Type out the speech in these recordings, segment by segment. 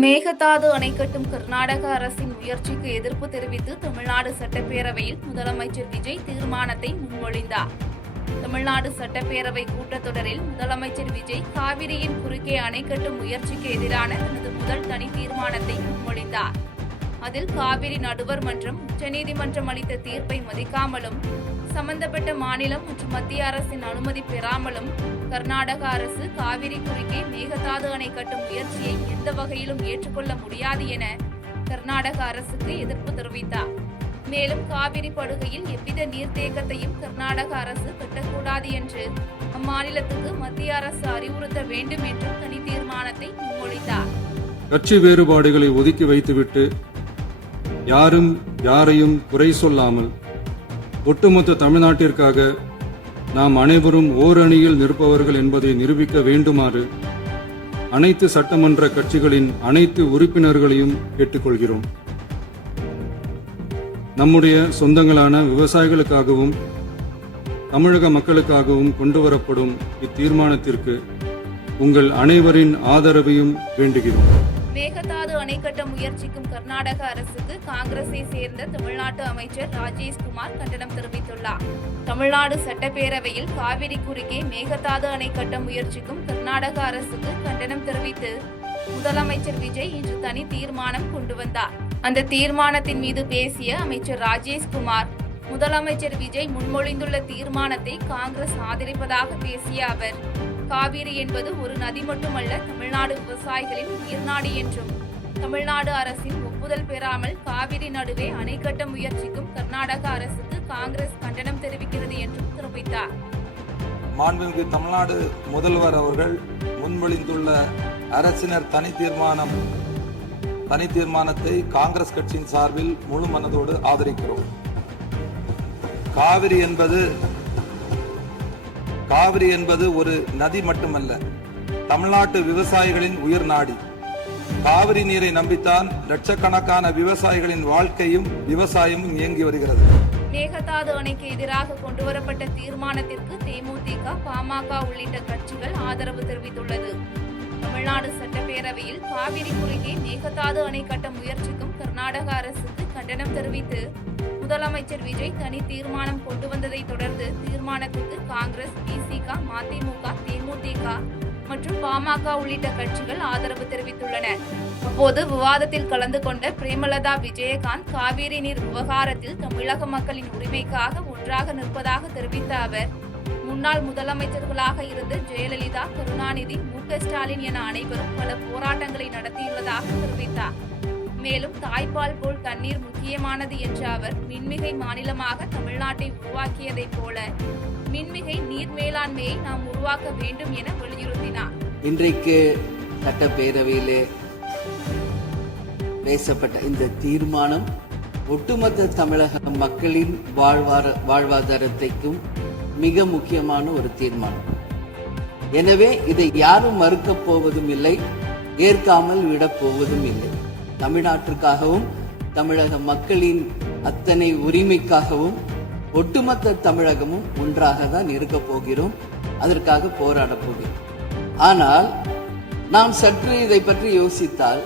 மேகதாது அணை கட்டும் கர்நாடக அரசின் முயற்சிக்கு எதிர்ப்பு தெரிவித்து தமிழ்நாடு சட்டப்பேரவையில் முதலமைச்சர் விஜய் தீர்மானத்தை முன்மொழிந்தார். தமிழ்நாடு சட்டப்பேரவை கூட்டத்தொடரில் முதலமைச்சர் விஜய் காவிரியின் குறுக்கே அணை கட்டும் முயற்சிக்கு எதிரான தனது முதல் தனி தீர்மானத்தை முன்மொழிந்தார். அதில் காவிரி நடுவர் மன்றம் உச்சநீதிமன்றம் அளித்த தீர்ப்பை மதிக்காமலும் சம்பந்தப்பட்ட மாநிலம் மற்றும் மத்திய அரசின் அனுமதி பெறாமலும் கர்நாடக அரசு காவிரி குறுக்கே மேகதாது அணை கட்டும் முயற்சியை எந்த வகையிலும் ஏற்றுக்கொள்ள முடியாது என கர்நாடக அரசுக்கு எதிர்ப்பு தெரிவித்தார். மேலும் காவிரி படுகையில் எவ்வித நீர்த்தேக்கத்தையும் கர்நாடக அரசு கட்டக்கூடாது என்று அம்மாநிலத்துக்கு மத்திய அரசு அறிவுறுத்த வேண்டும் என்றும் தனி தீர்மானத்தை முன்மொழிந்தார். கட்சி வேறுபாடுகளை ஒதுக்கி வைத்துவிட்டு யாரும் யாரையும் குறை சொல்லாமல் ஒட்டுமொத்த தமிழ்நாட்டிற்காக நாம் அனைவரும் ஓரணியில் நிற்பவர்கள் என்பதை நிரூபிக்க வேண்டுமாறு அனைத்து சட்டமன்ற கட்சிகளின் அனைத்து உறுப்பினர்களையும் கேட்டுக்கொள்கிறோம். நம்முடைய சொந்தங்களான விவசாயிகளுக்காகவும் தமிழக மக்களுக்காகவும் கொண்டுவரப்படும் இத்தீர்மானத்திற்கு உங்கள் அனைவரின் ஆதரவையும் வேண்டுகிறோம். மேகதாது அணை கட்ட முயற்சிக்கும் கர்நாடக அரசுக்கு காங்கிரஸை சேர்ந்த தமிழ்நாட்டு அமைச்சர் ராஜேஷ்குமார் கண்டனம் தெரிவித்துள்ளார். தமிழ்நாடு சட்டப்பேரவையில் காவிரி குறுக்கே மேகதாது அணை கட்ட முயற்சிக்கும் கர்நாடக அரசுக்கு கண்டனம் தெரிவித்து முதலமைச்சர் விஜய் இன்று தனி தீர்மானம் கொண்டு வந்தார். அந்த தீர்மானத்தின் மீது பேசிய அமைச்சர் ராஜேஷ்குமார், முதலமைச்சர் விஜய் முன்மொழிந்துள்ள தீர்மானத்தை காங்கிரஸ் ஆதரிப்பதாக பேசிய அவர், காவிரி என்பது ஒரு நதி மட்டுமல்ல, தமிழ்நாடு விவசாயிகளின் உயிர்நாடி என்றும் தமிழ்நாடு அரசின் ஒப்புதல் பெறாமல் காவிரி நடுவே அணை கட்ட முயற்சிக்கும் கர்நாடக அரசுக்கு காங்கிரஸ் கண்டனம் தெரிவிக்கிறது என்றும் தெரிவித்தார். மாண்புமிகு தமிழ்நாடு முதல்வர் அவர்கள் முன்மொழிந்துள்ள அரசினர் தனி தீர்மானத்தை காங்கிரஸ் கட்சியின் சார்பில் முழு மனதோடு ஆதரிக்கிறோம். காவிரி என்பது ஒரு நதி மட்டுமல்ல, தமிழ்நாட்டு விவசாயிகளின் உயிர் நாடி. காவிரி நீரை நம்பித்தான் லட்சக்கணக்கான விவசாயிகளின் வாழ்க்கையும் விவசாயமும் இயங்கி வருகிறது. மேகதாது அணைக்கு எதிராக கொண்டுவரப்பட்ட தீர்மானத்திற்கு தேமுதிக, பாமக உள்ளிட்ட கட்சிகள் ஆதரவு தெரிவித்துள்ளது. தமிழ்நாடு சட்டப்பேரவையில் காவிரி குறுக்கே மேகதாது அணை கட்ட முயற்சிக்கும் கர்நாடக அரசுக்கு கண்டனம் தெரிவித்து முதலமைச்சர் விஜய் தனி தீர்மானம் கொண்டு வந்ததை தொடர்ந்து தீர்மானத்துக்கு காங்கிரஸ், விசிக, மதிமுக, தேமுதிக மற்றும் பாமக உள்ளிட்ட கட்சிகள் ஆதரவு தெரிவித்துள்ளன. அப்போது விவாதத்தில் கலந்து கொண்ட பிரேமலதா விஜயகாந்த், காவிரி நீர் விவகாரத்தில் தமிழக மக்களின் உரிமைக்காக ஒன்றாக நிற்பதாக தெரிவித்த அவர், முன்னாள் முதலமைச்சர்களாக இருந்த ஜெயலலிதா, கருணாநிதி, மு.க. ஸ்டாலின் என அனைவரும் பல போராட்டங்களை நடத்தியுள்ளதாக தெரிவித்தார். மேலும் தாய்ப்பால் போல் தண்ணீர் முக்கியமானது என்ற அவர், மின்மிகை மாநிலமாக தமிழ்நாட்டை உருவாக்கியதை போல மின்மிகை நீர் மேலாண்மையை நாம் உருவாக்க வேண்டும் என வலியுறுத்தினார். இன்றைக்கு சட்டப்பேரவையிலே பேசப்பட்ட இந்த தீர்மானம் ஒட்டுமொத்த தமிழக மக்களின் வாழ்வாதாரத்தைக்கும் மிக முக்கியமான ஒரு தீர்மானம். எனவே இதை யாரும் மறுக்கப் போவதும் இல்லை, ஏற்காமல் விடப் போவதும் இல்லை. தமிழ்நாட்டிற்காகவும் தமிழக மக்களின் அத்தனை உரிமைக்காகவும் ஒட்டுமொத்த தமிழகமும் ஒன்றாக தான் இருக்க போகிறோம், அதற்காக போராட போகிறோம். ஆனால் நாம் சற்று இதை பற்றி யோசித்தால்,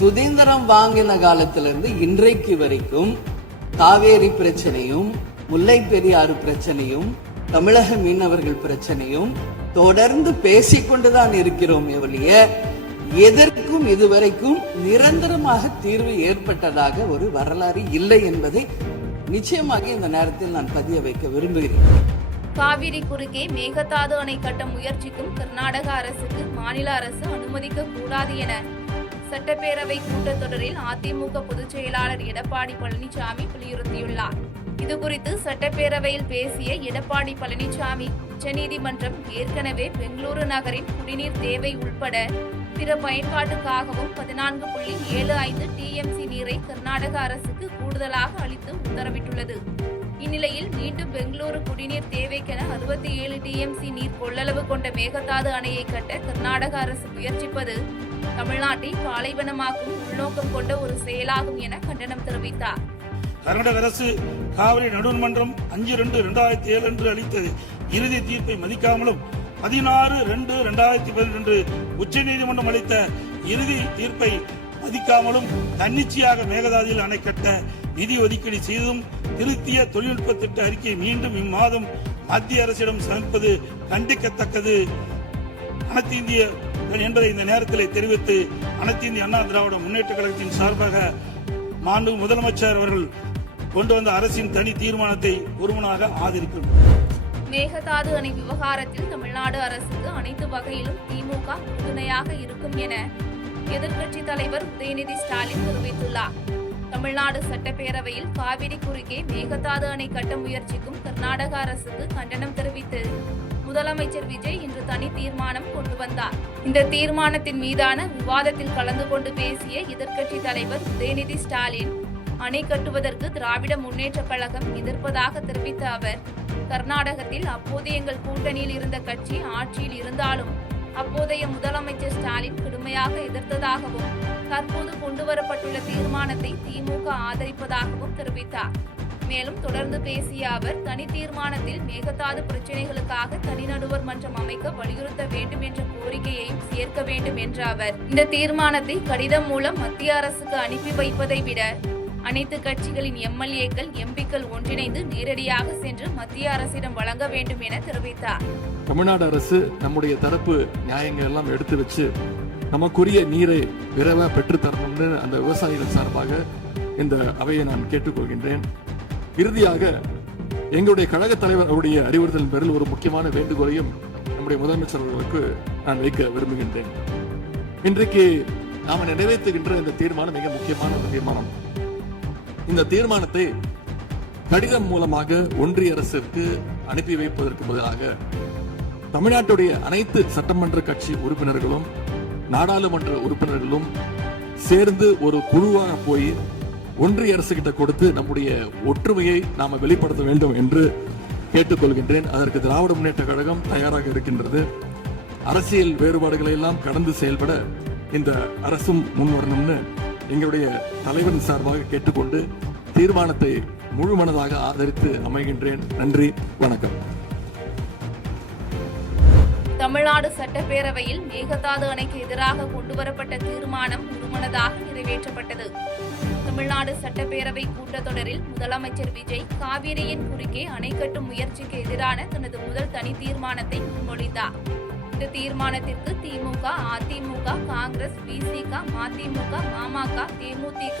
சுதந்திரம் வாங்கின காலத்திலிருந்து இன்றைக்கு வரைக்கும் காவேரி பிரச்சனையும், முல்லை பெரியாறு பிரச்சனையும், தமிழக மீனவர்கள் பிரச்சனையும் தொடர்ந்து பேசிக்கொண்டுதான் இருக்கிறோம். எவளிய எதற்கும் இதுவரைக்கும் நிரந்தரமாக தீர்வு ஏற்பட்டதாக ஒரு வரலாறு இல்லை என்பதை நிச்சயமாக இந்த நேரத்தில் நான் பதிய வைக்க விரும்புகிறேன். காவிரி குறுக்கே மேகதாது அணை கட்ட முயற்சிக்கும் கர்நாடக அரசுக்கு மாநில அரசு அனுமதிக்க கூடாது என சட்டப்பேரவை கூட்டத்தொடரில் அதிமுக பொதுச் செயலாளர் எடப்பாடி பழனிசாமி வலியுறுத்தியுள்ளார். இதுகுறித்து சட்டப்பேரவையில் பேசிய எடப்பாடி பழனிசாமி, உச்சநீதிமன்றம் ஏற்கனவே பெங்களூரு நகரின் குடிநீர் தேவை உட்பட பிற பயன்பாட்டுக்காகவும் 14.75 டிஎம்சி நீரை கர்நாடக அரசுக்கு கூடுதலாக அளித்து உத்தரவிட்டுள்ளது. இந்நிலையில் மீண்டும் பெங்களூரு குடிநீர் தேவைக்கென 67 டிஎம்சி நீர் கொள்ளளவு கொண்ட மேகதாது அணையை கட்ட கர்நாடக அரசு முயற்சிப்பது தமிழ்நாட்டை பாலைவனமாக்கும் உள்நோக்கம் கொண்ட ஒரு செயலாகும் என கண்டனம் தெரிவித்தார். கர்நாடக அரசு காவிரி நடுவர் மன்றம் 5/2/2007 அன்று அளித்த இறுதி தீர்ப்பை மதிக்காமலும் 16/2/2012 உச்சநீதிமன்றம் அளித்த இறுதி தீர்ப்பை மதிக்காமலும் தன்னிச்சையாக மேகதாதுவில் அணை கட்ட நிதி ஒதுக்கீடு செய்தும் திருத்திய தொழில்நுட்ப திட்ட அறிக்கையை மீண்டும் இம்மாதம் மத்திய அரசிடம் சமர்ப்பது கண்டிக்கத்தக்கது அனைத்து இந்திய என்பதை இந்த நேரத்தில் தெரிவித்து அனைத்து இந்திய அண்ணா திராவிட முன்னேற்ற கழகத்தின் சார்பாக மாண்பு முதலமைச்சர் அவர்கள் கொண்டு வந்த அரசின் தனி தீர்மானத்தை ஒருமனாக ஆதரிக்கும். மேகதாது அணை விவகாரத்தில் தமிழ்நாடு அரசுக்கு அனைத்து வகையிலும் திமுக உறுதுணையாக இருக்கும் என எதிர்க்கட்சித் தலைவர் உதயநிதி ஸ்டாலின் தெரிவித்துள்ளார். தமிழ்நாடு சட்டப்பேரவையில் காவிரி குறுக்கே மேகதாது அணை கட்ட முயற்சிக்கும் கர்நாடக அரசுக்கு கண்டனம் தெரிவித்து முதலமைச்சர் விஜய் இன்று தனி தீர்மானம் கொண்டு வந்தார். இந்த தீர்மானத்தின் மீதான விவாதத்தில் கலந்து கொண்டு பேசிய எதிர்க்கட்சித் தலைவர் உதயநிதி ஸ்டாலின், அணை கட்டுவதற்கு திராவிட முன்னேற்றக் கழகம் எதிர்ப்பதாக தெரிவித்த அவர், கர்நாடகத்தில் அப்போது எங்கள் கூட்டணியில் இருந்த கட்சி ஆட்சியில் இருந்தாலும் அப்போதைய முதலமைச்சர் ஸ்டாலின் கடுமையாக எதிர்த்ததாகவும் தற்போது கொண்டுவரப்பட்டுள்ள தீர்மானத்தை திமுக ஆதரிப்பதாகவும் தெரிவித்தார். மேலும் தொடர்ந்து பேசிய அவர், தனி தீர்மானத்தில் மேகதாது பிரச்சினைகளுக்காக தனி நடுவர் மன்றம் அமைக்க வலியுறுத்த வேண்டும் என்ற கோரிக்கையையும் சேர்க்க வேண்டும் என்ற அவர், இந்த தீர்மானத்தை கடிதம் மூலம் மத்திய அரசுக்கு அனுப்பி வைப்பதை விட அனைத்து கட்சிகளின் எம்எல்ஏக்கள் எம்பிக்கள் ஒன்றிணைந்து நேரடியாக சென்று மத்திய அரசிடம் வழங்க வேண்டும் என தெரிவித்தார். தமிழ்நாடு அரசு நம்முடைய தரப்பு நியாயங்கள் எல்லாம் எடுத்து வச்சு நமக்குரிய நீரை விரைவாக பெற்றுத்தரணும்னு அந்த விவசாயிகள் சார்பாக இந்த அவையை நான் கேட்டுக்கொள்கின்றேன். இறுதியாக எங்களுடைய கழக தலைவர் அவருடைய அறிவுறுத்தலின் பேரில் ஒரு முக்கியமான வேண்டுகோளையும் நம்முடைய முதலமைச்சர் அவர்களுக்கு நான் வைக்க விரும்புகின்றேன். இன்றைக்கு நாம் நிறைவேற்றுகின்ற இந்த தீர்மானம் மிக முக்கியமான ஒரு தீர்மானம். இந்த தீர்மானத்தை கடிதம் மூலமாக ஒன்றிய அரசிற்கு அனுப்பி வைப்பதற்கு பதிலாக தமிழ்நாட்டுடைய அனைத்து சட்டமன்ற கட்சி உறுப்பினர்களும் நாடாளுமன்ற உறுப்பினர்களும் சேர்ந்து ஒரு குழுவாக போய் ஒன்றிய அரசு கிட்ட கொடுத்து நம்முடைய ஒற்றுமையை நாம வெளிப்படுத்த வேண்டும் என்று கேட்டுக்கொள்கின்றேன். அதற்கு திராவிட முன்னேற்ற கழகம் தயாராக இருக்கின்றது. அரசியல் வேறுபாடுகளை எல்லாம் கடந்து செயல்பட இந்த அரசும் முன்வரணும்னு எங்களுடைய தலைவரின் சார்பாக கேட்டுக்கொண்டு தீர்மானத்தை முழுமனதாக ஆதரித்து அமைகின்றேன். நன்றி, வணக்கம். தமிழ்நாடு சட்டப்பேரவையில் மேகதாது அணைக்கு எதிராக கொண்டுவரப்பட்ட தீர்மானம் ஒருமனதாக நிறைவேற்றப்பட்டது. தமிழ்நாடு சட்டப்பேரவை கூட்டத்தொடரில் முதலமைச்சர் விஜய் காவிரியின் குறுக்கே அணை கட்டும் முயற்சிக்கு எதிரான தனது முதல் தனி தீர்மானத்தை முன்மொழிந்தார். இந்த தீர்மானத்திற்கு திமுக, அதிமுக, காங்கிரஸ், விசிக, மதிமுக, பாமக, தேமுதிக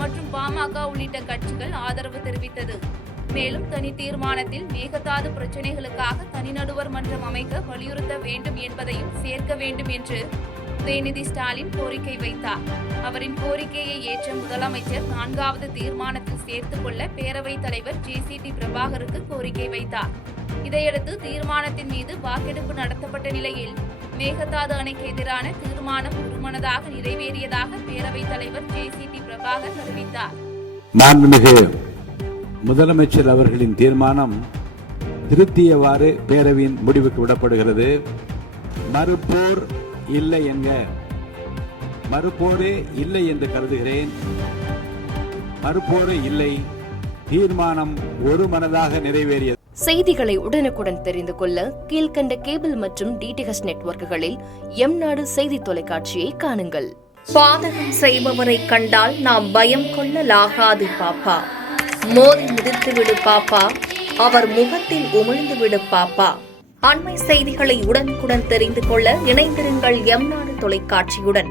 மற்றும் பாமக உள்ளிட்ட கட்சிகள் ஆதரவு தெரிவித்தது. மேலும் தனி தீர்மானத்தில் மேகதாது பிரச்சினைகளுக்காக தனி நடுவர் மன்றம் அமைக்க வலியுறுத்த வேண்டும் என்பதையும் சேர்க்க வேண்டும் என்று உதயநிதி ஸ்டாலின் கோரிக்கை வைத்தார். அவரின் கோரிக்கையை ஏற்ற முதலமைச்சர் 4வது தீர்மானத்தில் சேர்த்துக் கொள்ள பேரவைத் தலைவர் JCT பிரபாகருக்கு கோரிக்கை வைத்தார். இதையடுத்து தீர்மானத்தின் மீது வாக்கெடுப்பு நடத்தப்பட்ட நிலையில் மேகதாது அணைக்கு எதிரான தீர்மானம் ஒருமனதாக நிறைவேறியதாக பேரவைத் தலைவர் JCT பிரபாகர் தெரிவித்தார். மாண்புமிகு முதலமைச்சர் அவர்களின் தீர்மானம் திருத்தியவாறு பேரவையின் முடிவுக்கு விடப்படுகிறது. மறுப்போர் இல்லை என்க, மறுப்போரே இல்லை என்று கருதுகிறேன். மறுப்போரே இல்லை. தீர்மானம் ஒருமனதாக நிறைவேறியது. செய்திகளை உடனுக்குடன் தெரிந்து கொள்ள கீழ்கண்ட கேபிள் மற்றும் DTH நெட்வொர்க்குகளில் எம்நாடு செய்தி தொலைக்காட்சியை காணுங்கள். பாதகம் செய்பவரை கண்டால் நாம் பயம் கொள்ளலாகாது பாப்பா. மோதி மிதித்துவிடு பாப்பா, அவர் முகத்தில் உமிழ்ந்து விடு பாப்பா. அண்மை செய்திகளை உடனுக்குடன் தெரிந்து கொள்ள இணைந்திருங்கள் எம்நாடு தொலைக்காட்சியுடன்.